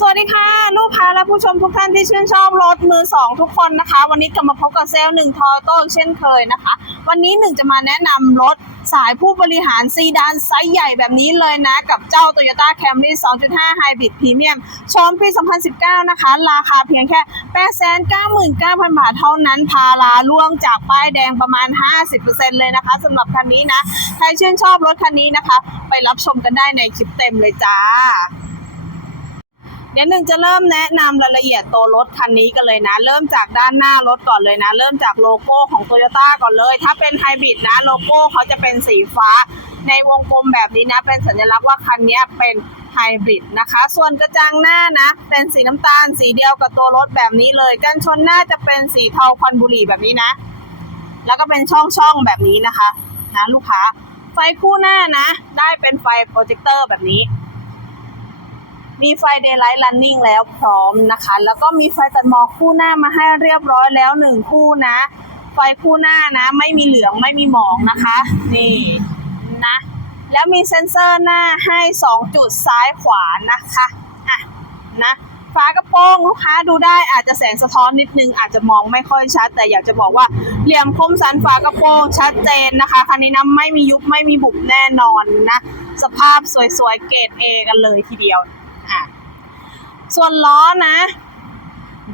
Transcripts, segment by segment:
สวัสดีค่ะลูกค้าและผู้ชมทุกท่านที่ชื่นชอบรถมือสองทุกคนนะคะ วันนี้กลับมาพบกับเซลล์หนึ่งทอโต้เช่นเคยนะคะ วันนี้หนึ่งจะมาแนะนำรถสายผู้บริหารซีดานไซส์ใหญ่แบบนี้เลยนะ กับเจ้า Toyota Camry 2.5 Hybrid Premium โฉมปี 2019 นะคะ ราคาเพียงแค่ 899,000 บาทเท่านั้น พาราล่วงจากป้ายแดงประมาณ 50%เลยนะคะสำหรับคันนี้นะ ใครชื่นชอบรถคันนี้นะคะ ไปรับชมกันได้ในคลิปเต็มเลยจ้า เดี๋ยวหนึ่งจะเริ่มแนะนำรายละเอียดตัวรถคันนี้กันเลยนะ เริ่มจากด้านหน้ารถก่อนเลยนะ เริ่มจากโลโก้ของ Toyota ก่อนเลย ถ้าเป็นไฮบริดนะโลโก้เขาจะเป็นสีฟ้า ในวงกลมแบบนี้นะ เป็นสัญลักษณ์ว่าคันนี้เป็นไฮบริดนะคะ ส่วนกระจังหน้านะ เป็นสีน้ำตาลสีเดียวกับตัวรถแบบนี้เลย กันชนหน้าจะเป็นสีเทาควันบุหรี่แบบนี้นะ แล้วก็เป็นช่องช่องๆแบบนี้นะคะนะลูกค้าไฟคู่หน้านะ ได้เป็นไฟโปรเจคเตอร์แบบนี้ มีไฟ Daylight Running แล้วพร้อมนะคะ แล้วก็มีไฟตัดหมอกคู่หน้ามาให้เรียบร้อยแล้วหนึ่งคู่นะ ไฟคู่หน้านะ ไม่มีเหลืองไม่มีหมองนะคะ นี่นะ แล้วมีเซ็นเซอร์หน้าให้ 2 จุดซ้ายขวานะคะอะนะฝากระโปรงลูกค้าดูได้อาจจะแสงสะท้อนนิดนึงอาจจะมองไม่ค่อยชัด แต่อยากจะบอกว่าเหลี่ยมคมสันฝากระโปรงชัดเจนนะคะคันนี้นะไม่มียุบไม่มีบุบแน่นอนนะ สภาพสวยๆเกรด A กันเลยทีเดียว อะส่วนล้อนะ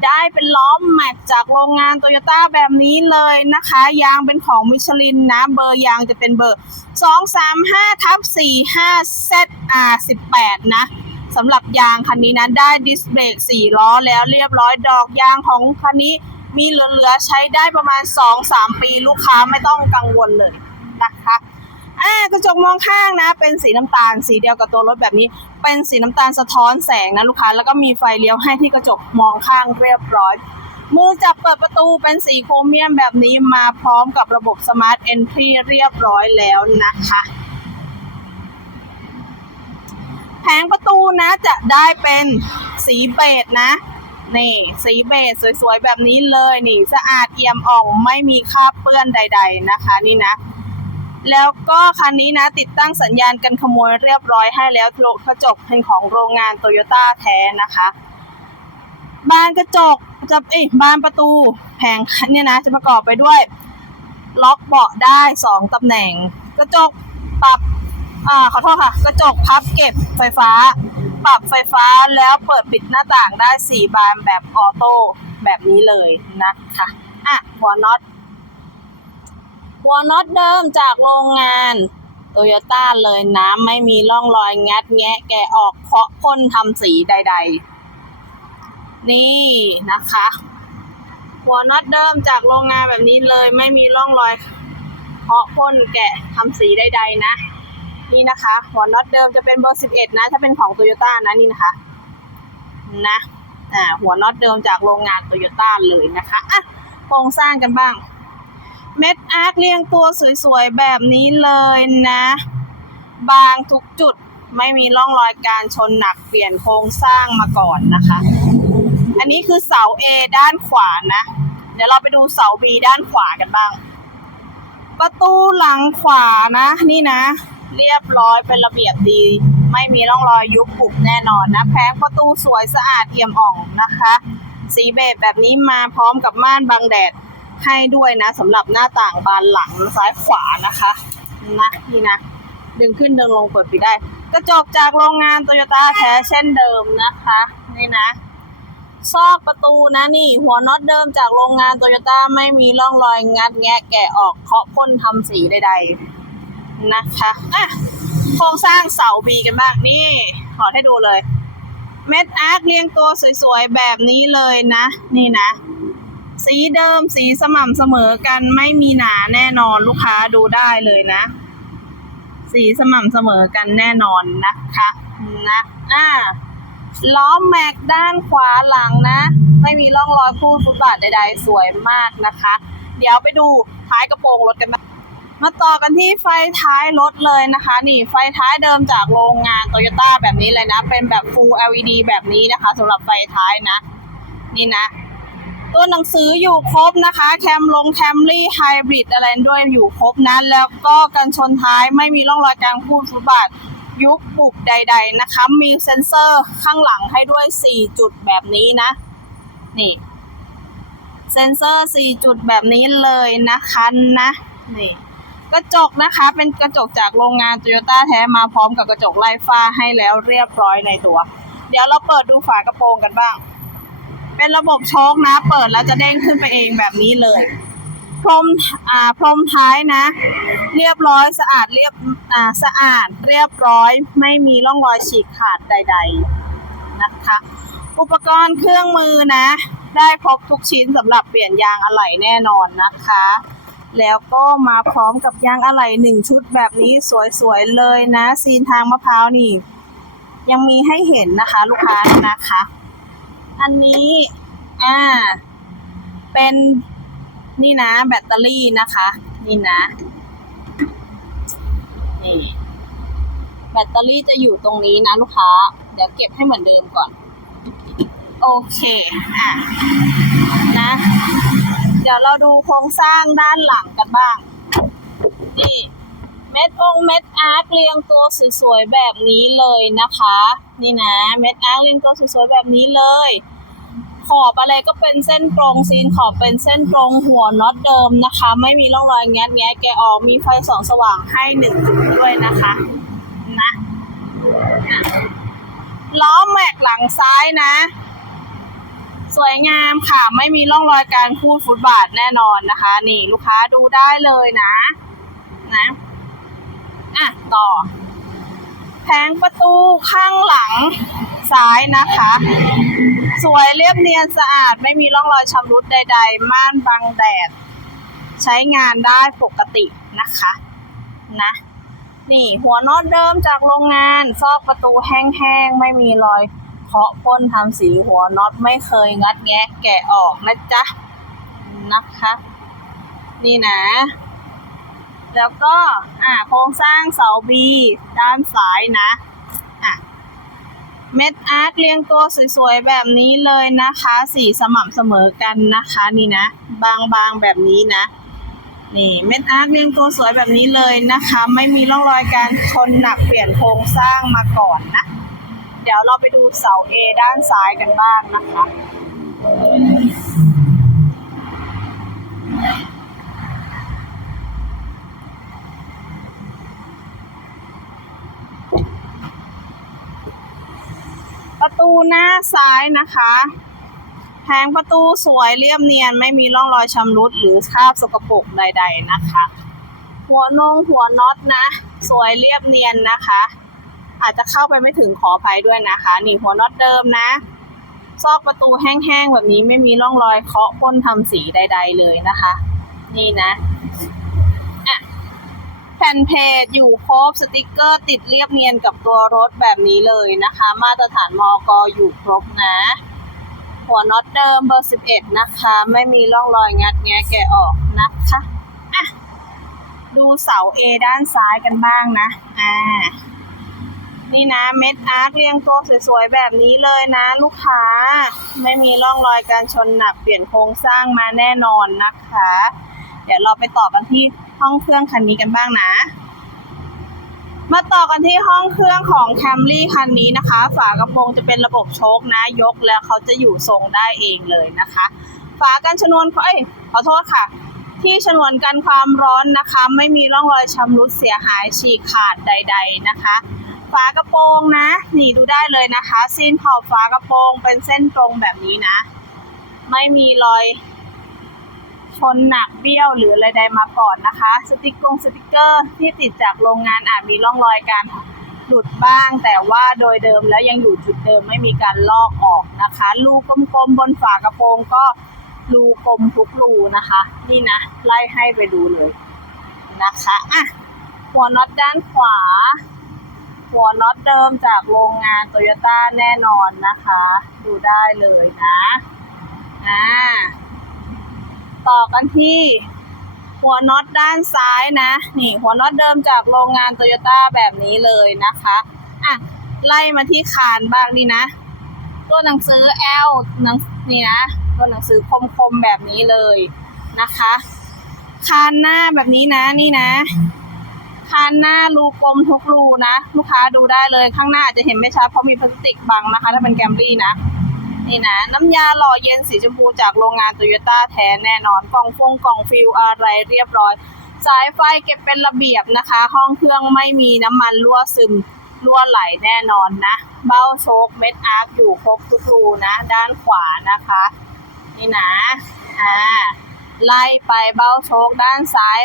ได้เป็นล้อแม็กจากโรงงานโตโยต้าแบบนี้เลยนะคะ ยางเป็นของมิชลินนะ เบอร์ยางจะเป็นเบอร์ 235ทับ45 ZR 18 นะสำหรับยางคันนี้นะ ได้ดิสเบรก4ล้อแล้วเรียบร้อยดอกยางของคันนี้มีเหลือๆ ใช้ได้ประมาณ 2-3 ปีลูกค้าไม่ต้องกังวลเลยนะคะ อ่ากระจกมองข้างนะ เป็นสีน้ำตาล สีเดียวกับตัวรถแบบนี้ เป็นสีน้ำตาลสะท้อนแสงนะลูกค้า แล้วก็มีไฟเลี้ยวให้ที่กระจกมองข้างเรียบร้อย มือจับเปิดประตูเป็นสีโครเมียมแบบนี้มาพร้อมกับระบบสมาร์ทเอนทรีเรียบร้อยแล้วนะคะแผงประตูนะจะได้เป็นสีเบจนะนี่สีเบจสวยๆแบบนี้เลยนี่สะอาดเอี่ยมอ่องไม่มีคราบเปื้อนใด ๆนะคะ นี่นะ แล้วก็คันนี้นะติดตั้งสัญญาณกันขโมยเรียบร้อยให้แล้วกระจกเป็นของโรงงานโตโยต้าแท้นะคะบานกระจกจะเอ้บานประตูแผงเนี่ยนะจะประกอบไปด้วย ล็อกเบาะได้สองตำแหน่ง กระจกปรับอ่าขอโทษค่ะ กระจกพับเก็บไฟฟ้า ปรับไฟฟ้าแล้วเปิดปิดหน้าต่างได้สี่บานแบบออโต้แบบนี้เลยนะคะอะหัวน็อต หัวน็อตเดิมจากโรงงานโตโยต้าเลยนะไม่มีร่องรอยงัดแงะ แกะออกเคาะพ่นทำสีใด ๆ นี่นะคะ หัวน็อตเดิมจากโรงงานแบบนี้เลยไม่มีร่องรอยเคาะพ่นแกะทำสีใด ๆ นะ นี่นะคะ หัวน็อตเดิมจะเป็นเบอร์ 11 นะ ถ้าเป็นของโตโยต้านะนี่นะคะ นะอ่าหัวน็อตเดิมจากโรงงานโตโยต้าเลยนะคะอะโครงสร้างกันบ้าง เม็ดอาร์คเรียงตัวสวยๆ แบบนี้เลยนะ บางทุกจุดไม่มีร่องรอยการชนหนักเปลี่ยนโครงสร้างมาก่อนนะคะ อันนี้คือเสา A ด้านขวานะ เดี๋ยวเราไปดูเสา B ด้านขวากันบ้าง ประตูหลังขวานะนี่นะ เรียบร้อยเป็นระเบียบดี ไม่มีร่องรอยยุบปุบแน่นอนนะแผงประตูสวยสะอาดเอี่ยมอ่องนะคะ สีเบจแบบนี้มาพร้อมกับม่านบังแดด ให้ด้วยนะสำหรับหน้าต่างบานหลังซ้ายขวานะคะนะนี่นะดึงขึ้นดึงลงเปิดปิดได้ กระจกจากโรงงานโตโยต้าแท้เช่นเดิมนะคะนี่นะซอกประตูนะนี่ หัวน็อตเดิมจากโรงงานโตโยต้าไม่มีร่องรอยงัดแงะแกะออกเคาะพ่นทำสีใดๆนะคะอะโครงสร้างเสาบีกันบ้างนี่ขอให้ดูเลย เม็ดอาร์คเรียงตัวสวยๆ แบบนี้เลยนะ นี่นะ สีเดิมสีสม่ำเสมอกันไม่มีหนาแน่นอนลูกค้าดูได้เลยนะ สีสม่ำเสมอกันแน่นอนนะคะนะอ่าล้อแม็กด้านขวาหลังนะ ไม่มีร่องรอยพูดฟุตบาทใดๆ สวยมากนะคะ เดี๋ยวไปดูท้ายกระโปรงรถกันบ้างมาต่อกันที่ไฟท้ายรถเลยนะคะ นี่ไฟท้ายเดิมจากโรงงานโตโยต้าแบบนี้เลยนะ เป็นแบบ Full LED แบบนี้นะคะสำหรับไฟท้ายนะ นี่นะ ตัวหนังสืออยู่ครบนะคะ แคมลงแคมรี่ไฮบริดอะไรด้วยอยู่ครบนะแล้วก็กันชนท้ายไม่มีร่องรอยการพูดฟุตบาทยุคปุกใด ๆนะคะ มีเซ็นเซอร์ข้างหลังให้ด้วย 4 จุดแบบนี้นะ นี่เซ็นเซอร์ 4 จุดแบบนี้เลยนะคะนะนี่กระจกนะคะเป็นกระจกจากโรงงาน Toyota แท้มาพร้อมกับกระจกไล่ฟ้าให้แล้วเรียบร้อยในตัว เดี๋ยวเราเปิดดูฝากระโปรงกันบ้าง เป็นระบบโชคนะ เปิดแล้วจะเด้งขึ้นไปเองแบบนี้เลย พรมอ่าพรมท้ายนะ เรียบร้อยสะอาดเรียบอ่าสะอาดเรียบร้อย ไม่มีร่องรอยฉีกขาดใด ๆนะคะ อุปกรณ์เครื่องมือนะ ได้ครบทุกชิ้นสำหรับเปลี่ยนยางอะไหล่แน่นอนนะคะแล้วก็มาพร้อมกับยางอะไหล่หนึ่งชุดแบบนี้สวยๆเลยนะ ซีนทางมะพร้าวนี่ ยังมีให้เห็นนะคะ ลูกค้านะคะ อันนี้ อ่า เป็นนี่นะ แบตเตอรี่นะคะ นี่นะ นี่ แบตเตอรี่จะอยู่ตรงนี้นะลูกค้า เดี๋ยวเก็บให้เหมือนเดิมก่อน โอเค อะ นะ เดี๋ยวเราดูโครงสร้างด้านหลังกันบ้าง เม็ดองเม็ดอาร์คเรียงตัวสวยๆแบบนี้เลยนะคะ นี่นะเม็ดอาร์คเรียงตัวสวยๆแบบนี้เลย ขอบอะไรก็เป็นเส้นตรงซีนขอบเป็นเส้นตรงหัวน็อตเดิมนะคะ ไม่มีร่องรอยแงะแงะแกออกมีไฟสองสว่างให้หนึ่งจุดด้วยนะคะนะล้อแม็กหลังซ้ายนะ สวยงามค่ะไม่มีร่องรอยการคูดฟุตบาทแน่นอนนะคะ นี่ลูกค้าดูได้เลยนะ นะ อะต่อ แผงประตูข้างหลังซ้ายนะคะ สวยเรียบเนียนสะอาดไม่มีร่องรอยชำรุดใด ๆ ม่านบังแดด ใช้งานได้ปกตินะคะนะนี่หัวน็อตเดิมจากโรงงานซอกประตูแห้งๆ ไม่มีรอยเคาะพ่นทำสีหัวน็อตไม่เคยงัดแงะแกะออกนะจ๊ะนะคะ นี่นะ แล้วก็อ่าโครงสร้างเสาบีด้านซ้ายนะอะเม็ดอาร์คเรียงตัวสวยๆ แบบนี้เลยนะคะ สีสม่ำเสมอกันนะคะนี่นะ บางๆแบบนี้นะนี่เม็ดอาร์คเรียงตัวสวยแบบนี้เลยนะคะ ไม่มีร่องรอยการชนหนักเปลี่ยนโครงสร้างมาก่อนนะ เดี๋ยวเราไปดูเสา A ด้านซ้ายกันบ้างนะคะ ประตูหน้าซ้ายนะคะแผงประตูสวยเรียบเนียนไม่มีร่องรอยชำรุดหรือคราบสกปรกใด ๆนะคะ หัวนงหัวน็อตนะ สวยเรียบเนียนนะคะ อาจจะเข้าไปไม่ถึงขออภัยด้วยนะคะนี่หัวน็อตเดิมนะซอกประตูแห้งๆแบบนี้ไม่มีร่องรอยเคาะพ่นทำสีใด ๆ เลยนะคะ นี่นะ ผ่นเพจอยู่ครบสติกเกอร์ติดเรียบเนียนกับตัวรถแบบนี้เลยนะคะ มาตรฐานมอกอยู่ครบนะ หัวน็อตเดิมเบอร์ 11 นะคะ ไม่มีร่องรอยงัดแงะแกะออกนะคะอะดูเสา A ด้านซ้ายกันบ้างนะอ่านี่นะเม็ดอาร์คเรียงตัวสวยๆ แบบนี้เลยนะ ลูกค้า ไม่มีร่องรอยการชนหนักเปลี่ยนโครงสร้างมาแน่นอนนะคะ เดี๋ยวเราไปต่อกันที่ห้องเครื่องคันนี้กันบ้างนะ มาต่อกันที่ห้องเครื่องของ Camry คันนี้นะคะ ฝากระโปรงจะเป็นระบบโชคนะยกแล้วเขาจะอยู่ทรงได้เองเลยนะคะ ฝากันชนวนเอ้ยขอโทษค่ะ ที่ชนวนกันความร้อนนะคะ ไม่มีร่องรอยชำรุดเสียหายฉีกขาดใด ๆนะคะฝากระโปรงนะนี่ดูได้เลยนะคะซีนขอบฝากระโปรงเป็นเส้นตรงแบบนี้นะ ไม่มีรอย นหนักเบี้ยว หรืออะไรใดมาก่อนนะคะ สติกกงสติกเกอร์ที่ติดจากโรงงานอาจมีร่องรอยการหลุดบ้าง แต่ว่าโดยเดิมแล้วยังอยู่จุดเดิมไม่มีการลอกออกนะคะรูกลมๆบนฝากระโปรงก็รูกลมทุกรูนะคะ นี่นะไล่ให้ไปดูเลยนะคะอะหัวน็อตด้านขวา หัวน็อตเดิมจากโรงงานโตโยต้าแน่นอนนะคะ ดูได้เลยนะอ่า ต่อกันที่หัวน็อตด้านซ้ายนะ นี่หัวน็อตเดิมจากโรงงานโตโยต้าแบบนี้เลยนะคะอะไล่มาที่คานบ้างดีนะ ตัวหนังสือ L หนังนี่นะ ตัวหนังสือคมๆแบบนี้เลยนะคะ คานหน้าแบบนี้นะนี่นะ คานหน้ารูกลมทุกรูนะ ลูกค้าดูได้เลยข้างหน้าอาจจะเห็นไม่ชัดเพราะมีพลาสติกบังนะคะ ถ้าเป็นแกมรี่นะ นี่นะ น้ำยาหล่อเย็นสีชมพูจากโรงงานโตโยต้าแท้แน่นอนกล่องฟงกล่องฟิลอะไรเรียบร้อย สายไฟเก็บเป็นระเบียบนะคะ ห้องเครื่องไม่มีน้ำมันรั่วซึมรั่วไหลแน่นอนนะ เบ้าโชคเม็ดอาร์คอยู่ครบทุกรูนะ ด้านขวานะคะ นี่นะอ่าไล่ไปเบ้าโชคด้านซ้าย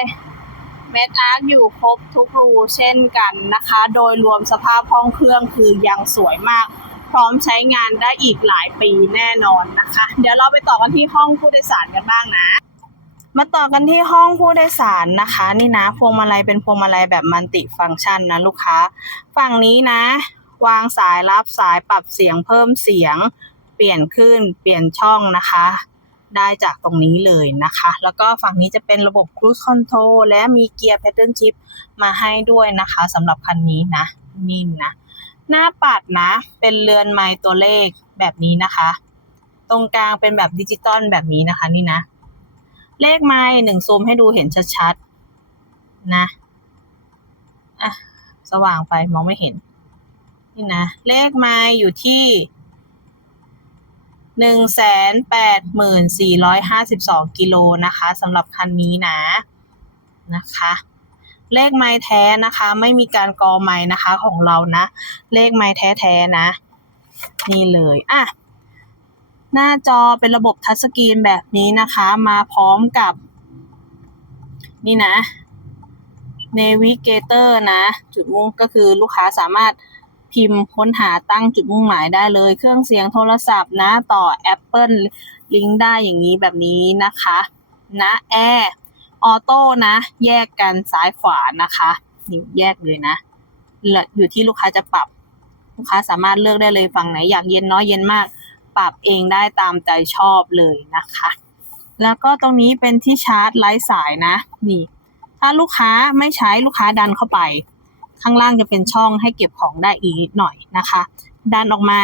เม็ดอาร์คอยู่ครบทุกรูเช่นกันนะคะ โดยรวมสภาพห้องเครื่องคือยังสวยมาก พร้อมใช้งานได้อีกหลายปีแน่นอนนะคะ เดี๋ยวเราไปต่อกันที่ห้องผู้โดยสารกันบ้างนะ มาต่อกันที่ห้องผู้โดยสารนะคะ นี่นะพวงมาลัยเป็นพวงมาลัยแบบมัลติฟังก์ชันนะลูกค้า ฝั่งนี้นะ วางสายรับสายปรับเสียงเพิ่มเสียง เปลี่ยนขึ้นเปลี่ยนช่องนะคะ ได้จากตรงนี้เลยนะคะ แล้วก็ฝั่งนี้จะเป็นระบบ Cruise Control และมีเกียร์ Pattern Shift มาให้ด้วยนะคะสำหรับคันนี้นะนี่นะ หน้าปัดนะ เป็นเรือนไม้ตัวเลขแบบนี้นะคะ ตรงกลางเป็นแบบดิจิตอลแบบนี้นะคะ นี่นะ เลขไม้หนึ่งซูมให้ดูเห็นชัดๆนะอะสว่างไปมองไม่เห็น นี่นะ เลขไม้อยู่ที่หนึ่งแสนแปดหมื่นสี่ร้อยห้าสิบสองกิโลนะคะสำหรับคันนี้นะนะคะ เลขไม้แท้นะคะ ไม่มีการกอไม้นะคะของเรานะ เลขไม้แท้ๆนะ นี่เลยอะหน้าจอเป็นระบบทัชสกรีนแบบนี้นะคะ มาพร้อมกับ นี่นะ Navigator นะ จุดมุ่งก็คือลูกค้าสามารถพิมพ์ค้นหาตั้งจุดมุ่งหมายได้เลย เครื่องเสียงโทรศัพท์นะ ต่อ Apple ลิงก์ได้อย่างนี้แบบนี้นะคะ นะแอร์ ออโต้นะ แยกกันซ้ายขวานะคะนี่แยกเลยนะและอยู่ที่ลูกค้าจะปรับ ลูกค้าสามารถเลือกได้เลยฝั่งไหนอยากเย็นน้อยเย็นมาก ปรับเองได้ตามใจชอบเลยนะคะ แล้วก็ตรงนี้เป็นที่ชาร์จไร้สายนะ นี่ ถ้าลูกค้าไม่ใช้ลูกค้าดันเข้าไป ข้างล่างจะเป็นช่องให้เก็บของได้อีกนิดหน่อยนะคะ ดันออกมา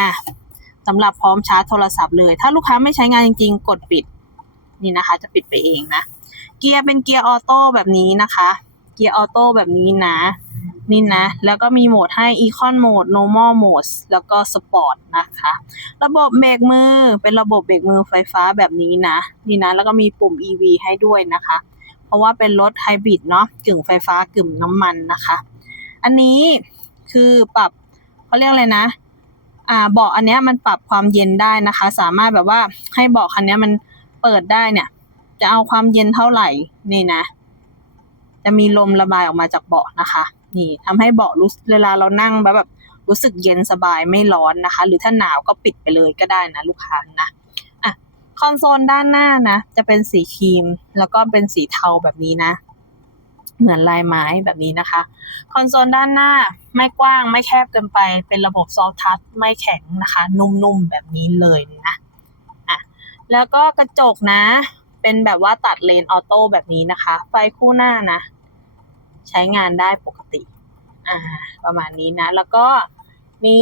สำหรับพร้อมชาร์จโทรศัพท์เลย ถ้าลูกค้าไม่ใช้งานจริงๆ กดปิด นี่นะคะ จะปิดไปเองนะ เกียร์เป็นเกียร์ออโต้แบบนี้นะคะ เกียร์ออโต้แบบนี้นะ นี่นะ แล้วก็มีโหมดให้ Econ Mode Normal Mode แล้วก็ Sport นะคะ ระบบเบรกมือ เป็นระบบเบรกมือไฟฟ้าแบบนี้นะ นี่นะ แล้วก็มีปุ่ม EV ให้ด้วยนะคะ เพราะว่าเป็นรถไฮบริดเนาะ กึ่งไฟฟ้ากึ่งน้ำมันนะคะ อันนี้คือปรับเขาเรียกอะไรนะอ่าเบาะอันเนี้ยมันปรับความเย็นได้นะคะ สามารถแบบว่าให้เบาะคันนี้มันเปิดได้เนี่ย จะเอาความเย็นเท่าไหร่นี่นะ จะมีลมระบายออกมาจากเบาะนะคะ นี่ทำให้เบาะรู้เวลาเรานั่งแบบแบบรู้สึกเย็นสบายไม่ร้อนนะคะ หรือถ้าหนาวก็ปิดไปเลยก็ได้นะลูกค้านะอะคอนโซลด้านหน้านะ จะเป็นสีครีม แล้วก็เป็นสีเทาแบบนี้นะ เหมือนลายไม้แบบนี้นะคะ คอนโซลด้านหน้าไม่กว้างไม่แคบเกินไป เป็นระบบซอฟทัชไม่แข็งนะคะ นุ่มๆแบบนี้เลยนะอะแล้วก็กระจกนะ เป็นแบบว่าตัดเลนออโต้แบบนี้นะคะ ไฟคู่หน้านะ ใช้งานได้ปกติ อ่า ประมาณนี้นะ แล้วก็มี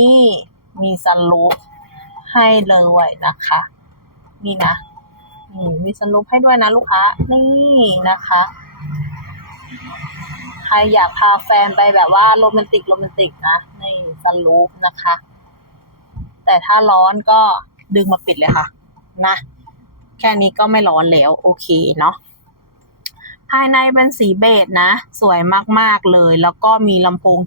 มีสลูปให้เลยนะคะ นี่นะนี่มีสลูปให้ด้วยนะลูกค้า นี่นะคะ ใครอยากพาแฟนไปแบบว่าโรแมนติกโรแมนติกนะนี่สลูปนะคะ แต่ถ้าร้อนก็ดึงมาปิดเลยค่ะ นะ แค่นี้ก็ไม่ร้อนแล้ว โอเคเนาะภายในเป็นสีเบจนะ สวยมาก ๆ เลย แล้วก็มีลำโพง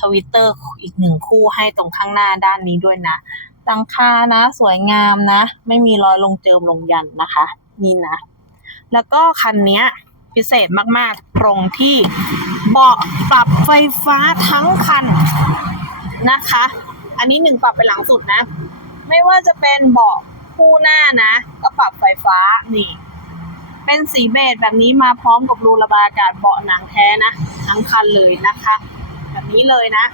ทวิตเตอร์อีกหนึ่งคู่ให้ตรงข้างหน้าด้านนี้ด้วยนะหลังคานะ สวยงามนะ ไม่มีรอยลงเจิมลงยันนะคะ นี่นะ แล้วก็คันนี้พิเศษมาก ๆ ตรงที่เบาะปรับไฟฟ้าทั้งคันนะคะ อันนี้หนึ่งปรับไปหลังสุดนะ ไม่ว่าจะเป็นเบาะ คู่หน้านะ ก็ปรับไฟฟ้านี่ เป็นสีเบจแบบนี้มาพร้อมกับรูระบายอากาศเบาะหนังแท้นะทั้งคันเลยนะคะ แบบนี้เลยนะ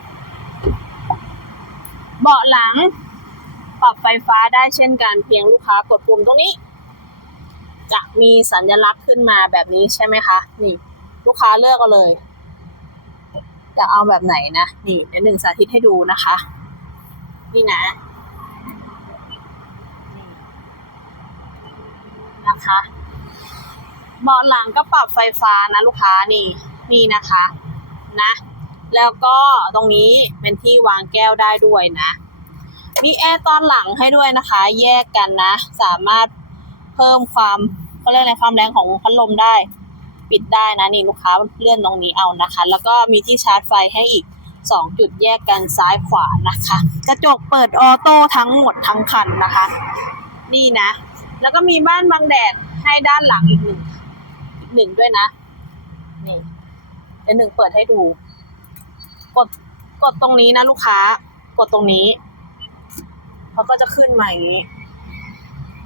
เบาะหลัง ปรับไฟฟ้าได้เช่นกันเพียงลูกค้ากดปุ่มตรงนี้ จะมีสัญลักษณ์ขึ้นมาแบบนี้ใช่ไหมคะนี่ลูกค้าเลือกเอาเลยจะเอาแบบไหนนะ นี่เดี๋ยวหนึ่งสาธิตให้ดูนะคะ นี่นะ นะคะเบาะหลังก็ปรับไฟฟ้านะลูกค้านี่นี่นะคะนะแล้วก็ตรงนี้เป็นที่วางแก้วได้ด้วยนะ มีแอร์ตอนหลังให้ด้วยนะคะ แยกกันนะ สามารถเพิ่มความเขาเรียกอะไรความแรงของพัดลมได้ ปิดได้นะนี่ลูกค้าเลื่อนตรงนี้เอานะคะ แล้วก็มีที่ชาร์จไฟให้อีก 2 จุดแยกกันซ้ายขวานะคะ กระจกเปิดออโต้ทั้งหมดทั้งคันนะคะ นี่นะ แล้วก็มีบ้านบังแดดให้ด้านหลังอีกหนึ่งอีกหนึ่งด้วยนะ นี่เดี๋ยวหนึ่งเปิดให้ดู กดกดตรงนี้นะลูกค้า กดตรงนี้เขาก็จะขึ้นมาอย่างนี้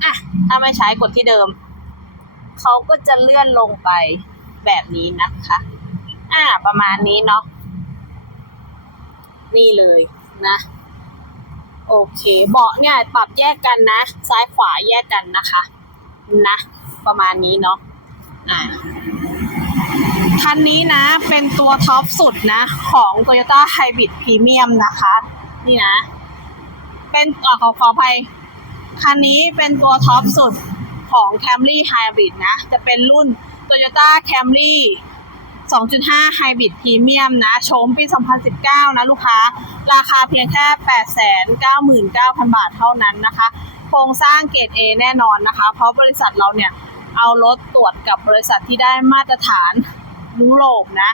อะถ้าไม่ใช้กดที่เดิมเขาก็จะเลื่อนลงไปแบบนี้นะคะ อ่า ประมาณนี้เนาะ นี่เลยนะ โอเค เบาะเนี่ยปรับแยกกันนะ ซ้ายขวาแยกกันนะคะ นะ ประมาณนี้เนาะอ่าคันนี้นะ เป็นตัวท็อปสุดนะ ของ Toyota Hybrid Premium นะคะ นี่นะ เป็นอ่อขอขออภัย คันนี้เป็นตัวท็อปสุดของ Camry Hybrid นะ จะเป็นรุ่น Toyota Camry 2.5 Hybrid Premium นะ โฉมปี 2019 นะลูกค้า ราคาเพียงแค่ 899,000 บาทเท่านั้นนะคะ โครงสร้างเกรด A แน่นอนนะคะ เพราะบริษัทเราเนี่ย เอารถตรวจกับบริษัทที่ได้มาตรฐานยุโรปนะ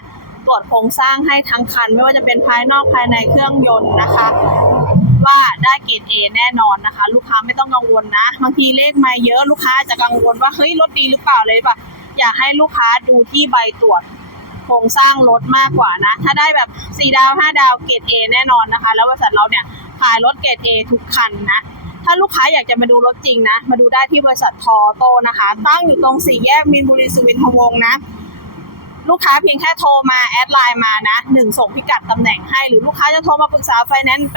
ตรวจโครงสร้างให้ทั้งคัน ไม่ว่าจะเป็นภายนอกภายในเครื่องยนต์นะคะ ว่าได้เกรด A แน่นอนนะคะ ลูกค้าไม่ต้องกังวลนะ บางทีเลขมาเยอะลูกค้าจะกังวลว่าเฮ้ยรถดีหรือเปล่าเลยป่ะอยากให้ลูกค้าดูที่ใบตรวจ โครงสร้างรถมากกว่านะ ถ้าได้แบบ 4 ดาว 5 ดาวเกรด A แน่นอนนะคะ แล้วบริษัทเราเนี่ยขายรถเกรด A ทุกคันนะ ถ้าลูกค้าอยากจะมาดูรถจริงนะ มาดูได้ที่บริษัททอโตนะคะ ตั้งอยู่ตรงสี่แยกมินบุรีสุวินทวงศ์นะลูกค้าเพียงแค่โทรมาแอดไลน์มานะหนึ่งส่งพิกัดตำแหน่งให้ หรือลูกค้าจะโทรมาปรึกษาไฟแนนซ์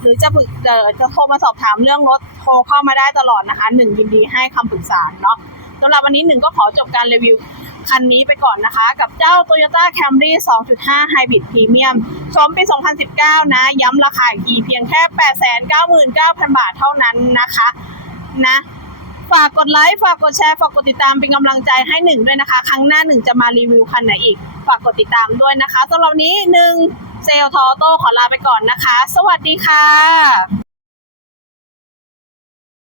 หรือจะปรึกเออจะโทรมาสอบถามเรื่องรถโทรเข้ามาได้ตลอดนะคะหนึ่งยินดีให้คำปรึกษาเนาะสำหรับวันนี้หนึ่งก็ขอจบการรีวิว คันนี้ไปก่อนนะคะ กับเจ้า Toyota Camry 2.5 Hybrid Premium ชมปี 2019 นะ ย้ำราคาอีกทีเพียงแค่ 899,000 บาทเท่านั้นนะคะนะฝากกดไลค์ฝากกดแชร์ฝากกดติดตามเป็นกำลังใจให้หนึ่งด้วยนะคะ ครั้งหน้าหนึ่งจะมารีวิวคันไหนอีก ฝากกดติดตามด้วยนะคะสำหรับวันนี้หนึ่งเซลทอโต้ขอลาไปก่อนนะคะ สวัสดีค่ะ